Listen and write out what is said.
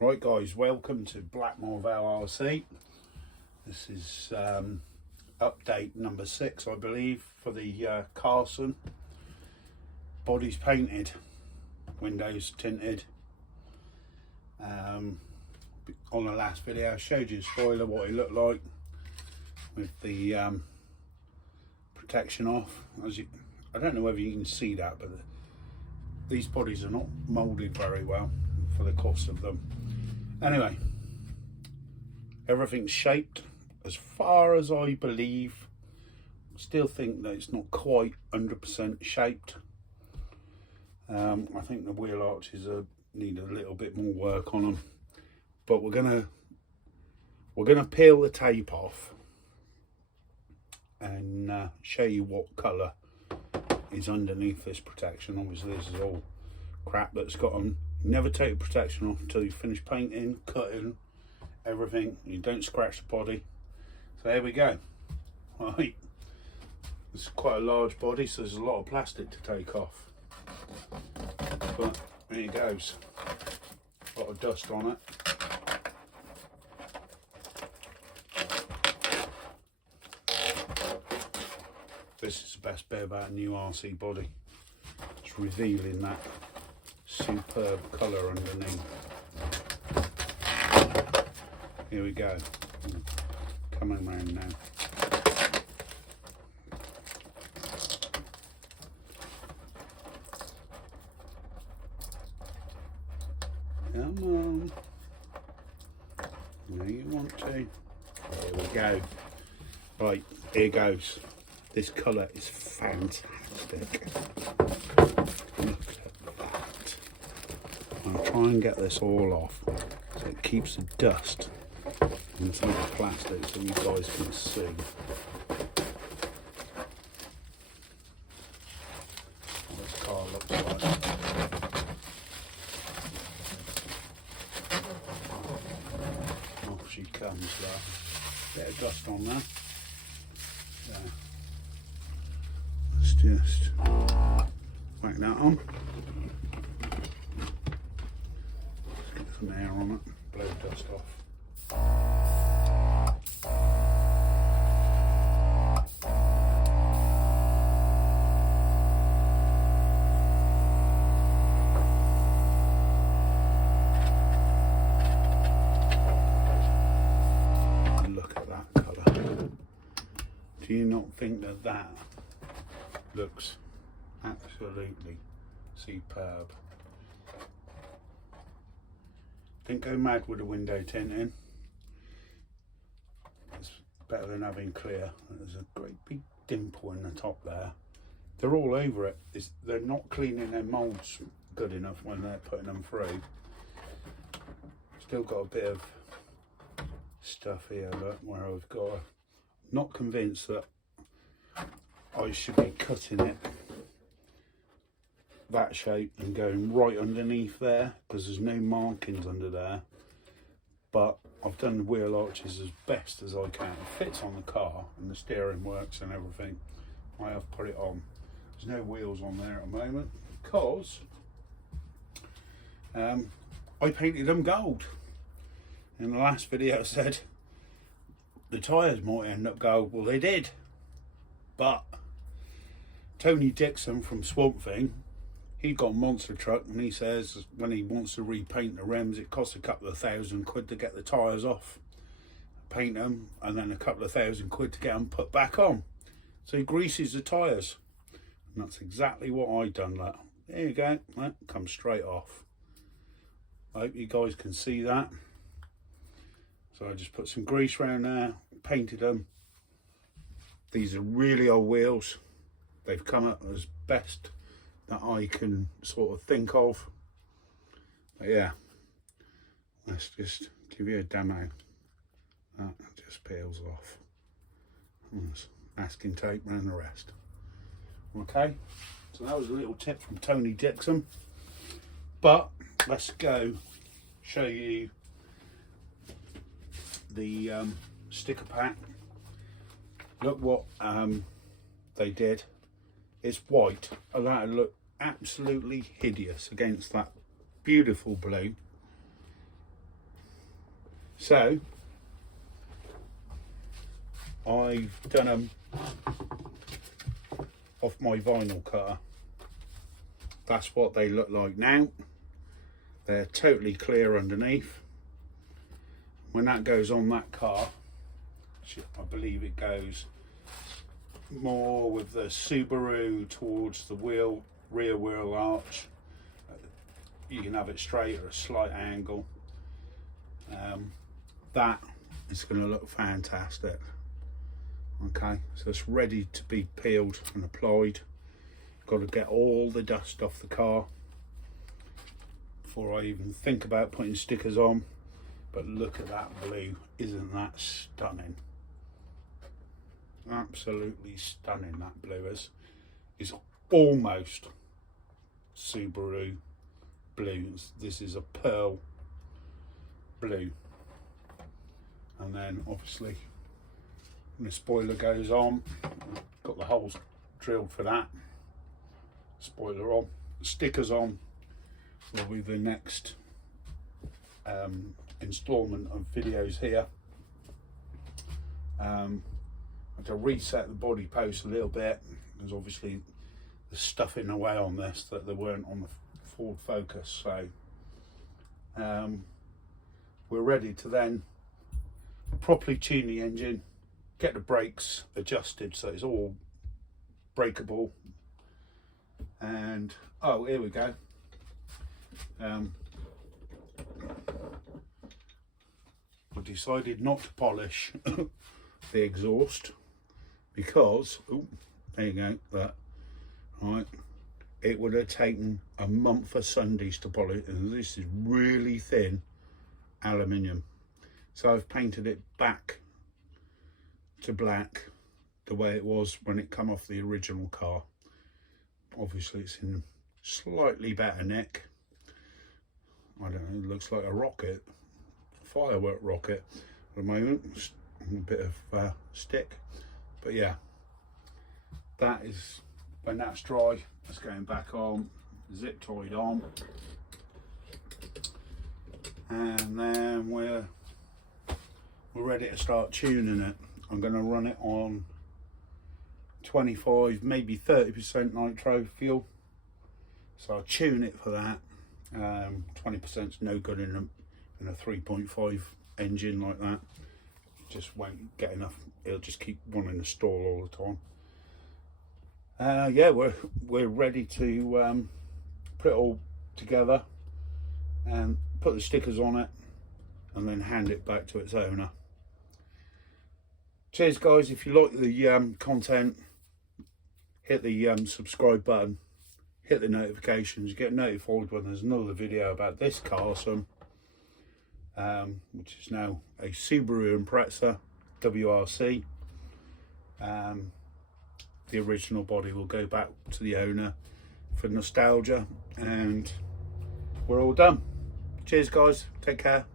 Right guys, welcome to Blackmore WRC. This is update number 6 I believe for the Carson. Body's painted, windows tinted. On the last video I showed you the spoiler, what it looked like with the protection off. I don't know whether you can see that, but these bodies are not moulded very well for the cost of them. Anyway, everything's shaped as far as I believe. Still think that it's not quite 100% shaped. I think the wheel arches need a little bit more work on them, but we're gonna peel the tape off and show you what colour is underneath this protection. Obviously this is all crap that's got on. Never take the protection off until you finish painting, cutting, everything. You don't scratch the body. So here we go. Right, it's quite a large body, so there's a lot of plastic to take off. But here it goes. A lot of dust on it. This is the best bit about a new RC body. It's revealing that superb colour underneath. Here we go. Coming round now. Come on. Where you want to. There we go. Right, here goes. This colour is fantastic. Look at that. I'll try and get this all off so it keeps the dust and some of the plastic so you guys can see. What this car looks like. Off she comes there. Bit of dust on there. So let's just whack that on. Get some air on it, blow the dust off. Look at that colour. Do you not think that that looks absolutely superb? Don't go mad with the window tinting. It's better than having clear. There's a great big dimple in the top there. They're all over it. They're not cleaning their moulds good enough when they're putting them through. Still got a bit of stuff here, look, where I've got. Not convinced that I should be cutting it that shape and going right underneath there, because there's no markings under there. But I've done the wheel arches as best as I can. It fits on the car and the steering works and everything. I have put it on. There's no wheels on there at the moment because I painted them gold. In the last video I said the tyres might end up gold. Well, they did, but Tony Dixon from Swamp Thing, he got a monster truck, and he says when he wants to repaint the rims, it costs a couple of £1,000 to get the tyres off, paint them, and then a couple of £1,000 to get them put back on. So he greases the tyres, and that's exactly what I done. That, there you go, that comes straight off. I hope you guys can see that. So I just put some grease around there, painted them. These are really old wheels. They've come up as best that I can sort of think of. But yeah, let's just give you a demo. That just peels off. That's masking tape and the rest. Okay, so that was a little tip from Tony Dixon. But let's go show you the sticker pack. Look what they did. It's white, and that look absolutely hideous against that beautiful blue. So I've done them off my vinyl cutter. That's what they look like now. They're totally clear underneath. When that goes on that car, I believe it goes more with the Subaru towards the rear wheel arch. You can have it straight or a slight angle. That is going to look fantastic. Okay, so it's ready to be peeled and applied. Got to get all the dust off the car before I even think about putting stickers on. But look at that blue, isn't that stunning? Absolutely stunning, that blue is. It's almost Subaru blue. This is a pearl blue. And then obviously when the spoiler goes on, got the holes drilled for that. Spoiler on, stickers on will be the next installment of videos here. I had to reset the body post a little bit because obviously there's stuff in the way on this that there weren't on the Ford Focus. So we're ready to then properly tune the engine, get the brakes adjusted so it's all breakable. And oh, here we go. I decided not to polish the exhaust because, oh, there you go, that, right, it would have taken a month of Sundays to polish, and this is really thin aluminium. So I've painted it back to black the way it was when it come off the original car. Obviously it's in slightly better nick. I don't know, it looks like a rocket, firework rocket at the moment. Just a bit of stick, but yeah, that is, when that's dry, that's going back on, zip tied on, and then we're ready to start tuning it. I'm going to run it on 25, maybe 30% nitro fuel, so I'll tune it for that. 20% is no good in a 3.5 engine like that. Just won't get enough. It'll just keep wanting to stall all the time. Yeah, we're ready to put it all together and put the stickers on it and then hand it back to its owner. Cheers guys, if you like the content, hit the subscribe button, hit the notifications, get notified when there's another video about this Carson, which is now a Subaru Impreza WRC. The original body will go back to the owner for nostalgia, and we're all done. Cheers guys, take care.